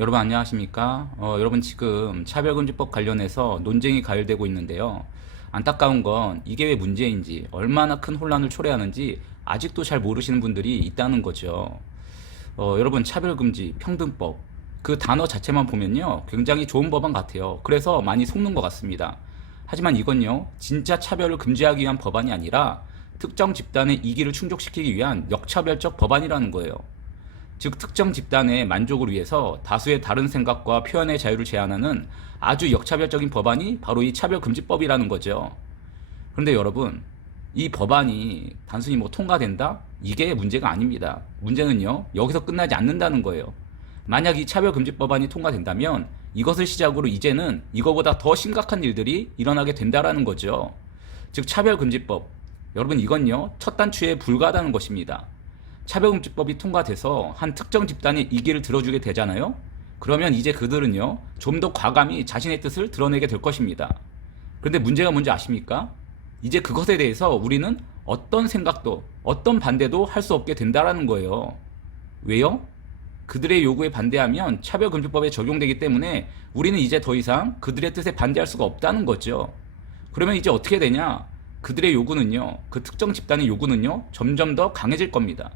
여러분 안녕하십니까? 여러분 지금 차별금지법 관련해서 논쟁이 가열되고 있는데요. 안타까운 건 이게 왜 문제인지, 얼마나 큰 혼란을 초래하는지 아직도 잘 모르시는 분들이 있다는 거죠. 여러분 차별금지, 평등법 그 단어 자체만 보면요 굉장히 좋은 법안 같아요. 그래서 많이 속는 것 같습니다. 하지만 이건요 진짜 차별을 금지하기 위한 법안이 아니라 특정 집단의 이기를 충족시키기 위한 역차별적 법안이라는 거예요. 즉 특정 집단의 만족을 위해서 다수의 다른 생각과 표현의 자유를 제한하는 아주 역차별적인 법안이 바로 이 차별금지법이라는 거죠. 그런데 여러분, 이 법안이 단순히 통과된다? 이게 문제가 아닙니다. 문제는요 여기서 끝나지 않는다는 거예요. 만약 이 차별금지법안이 통과된다면 이것을 시작으로 이제는 이거보다 더 심각한 일들이 일어나게 된다라는 거죠. 즉 차별금지법, 여러분 이건요 첫 단추에 불과하다는 것입니다. 차별금지법이 통과돼서 한 특정 집단의 이기를 들어주게 되잖아요. 그러면 이제 그들은요 좀 더 과감히 자신의 뜻을 드러내게 될 것입니다. 그런데 문제가 뭔지 아십니까? 이제 그것에 대해서 우리는 어떤 생각도 어떤 반대도 할 수 없게 된다라는 거예요. 왜요? 그들의 요구에 반대하면 차별금지법에 적용되기 때문에 우리는 이제 더 이상 그들의 뜻에 반대할 수가 없다는 거죠. 그러면 이제 어떻게 되냐? 그들의 요구는요, 그 특정 집단의 요구는요 점점 더 강해질 겁니다.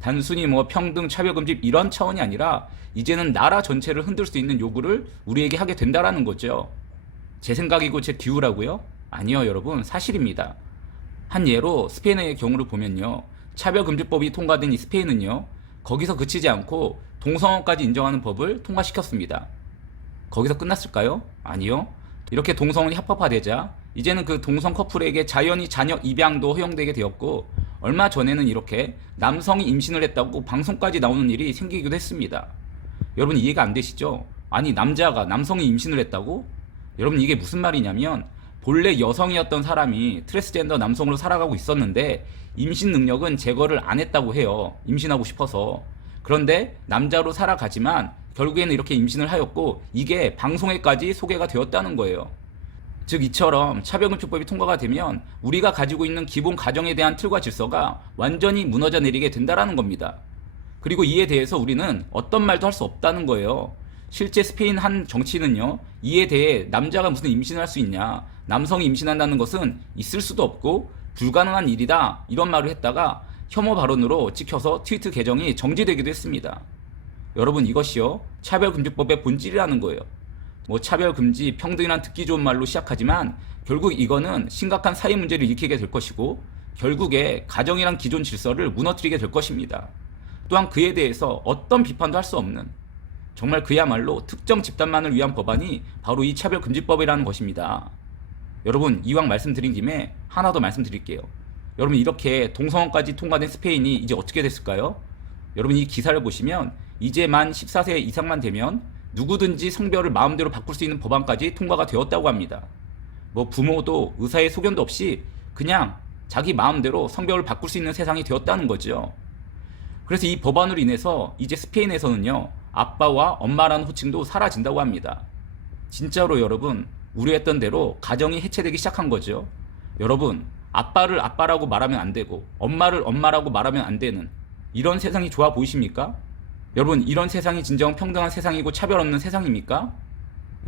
단순히 평등, 차별금지 이런 차원이 아니라 이제는 나라 전체를 흔들 수 있는 요구를 우리에게 하게 된다라는 거죠. 제 생각이고 제 기우라고요? 아니요, 여러분, 사실입니다. 한 예로 스페인의 경우를 보면요, 차별금지법이 통과된 이 스페인은요 거기서 그치지 않고 동성혼까지 인정하는 법을 통과시켰습니다. 거기서 끝났을까요? 아니요. 이렇게 동성혼이 합법화되자 이제는 그 동성 커플에게 자연히 자녀 입양도 허용되게 되었고, 얼마 전에는 이렇게 남성이 임신을 했다고 방송까지 나오는 일이 생기기도 했습니다. 여러분 이해가 안 되시죠? 아니 남자가 남성이 임신을 했다고? 여러분 이게 무슨 말이냐면 본래 여성이었던 사람이 트랜스젠더 남성으로 살아가고 있었는데 임신 능력은 제거를 안 했다고 해요. 임신하고 싶어서. 그런데 남자로 살아가지만 결국에는 이렇게 임신을 하였고 이게 방송에까지 소개가 되었다는 거예요. 즉 이처럼 차별금지법이 통과가 되면 우리가 가지고 있는 기본 가정에 대한 틀과 질서가 완전히 무너져 내리게 된다라는 겁니다. 그리고 이에 대해서 우리는 어떤 말도 할 수 없다는 거예요. 실제 스페인 한 정치인은요 이에 대해 남자가 무슨 임신을 할 수 있냐, 남성이 임신한다는 것은 있을 수도 없고 불가능한 일이다, 이런 말을 했다가 혐오 발언으로 찍혀서 트위터 계정이 정지되기도 했습니다. 여러분 이것이요 차별금지법의 본질이라는 거예요. 차별금지, 평등이란 듣기 좋은 말로 시작하지만 결국 이거는 심각한 사회 문제를 일으키게 될 것이고 결국에 가정이란 기존 질서를 무너뜨리게 될 것입니다. 또한 그에 대해서 어떤 비판도 할 수 없는, 정말 그야말로 특정 집단만을 위한 법안이 바로 이 차별금지법이라는 것입니다. 여러분 이왕 말씀드린 김에 하나 더 말씀드릴게요. 여러분 이렇게 동성혼까지 통과된 스페인이 이제 어떻게 됐을까요? 여러분 이 기사를 보시면 이제 만 14세 이상만 되면 누구든지 성별을 마음대로 바꿀 수 있는 법안까지 통과가 되었다고 합니다. 부모도 의사의 소견도 없이 그냥 자기 마음대로 성별을 바꿀 수 있는 세상이 되었다는 거죠. 그래서 이 법안으로 인해서 이제 스페인에서는요 아빠와 엄마라는 호칭도 사라진다고 합니다. 진짜로 여러분 우려했던 대로 가정이 해체되기 시작한 거죠. 여러분 아빠를 아빠라고 말하면 안 되고 엄마를 엄마라고 말하면 안 되는 이런 세상이 좋아 보이십니까? 여러분 이런 세상이 진정 평등한 세상이고 차별 없는 세상입니까?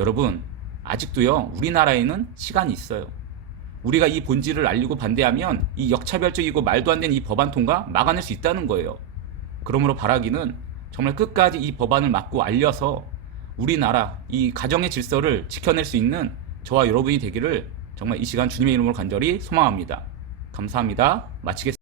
여러분 아직도요 우리나라에는 시간이 있어요. 우리가 이 본질을 알리고 반대하면 이 역차별적이고 말도 안 되는 이 법안 통과 막아낼 수 있다는 거예요. 그러므로 바라기는 정말 끝까지 이 법안을 막고 알려서 우리나라 이 가정의 질서를 지켜낼 수 있는 저와 여러분이 되기를 정말 이 시간 주님의 이름으로 간절히 소망합니다. 감사합니다. 마치겠습니다.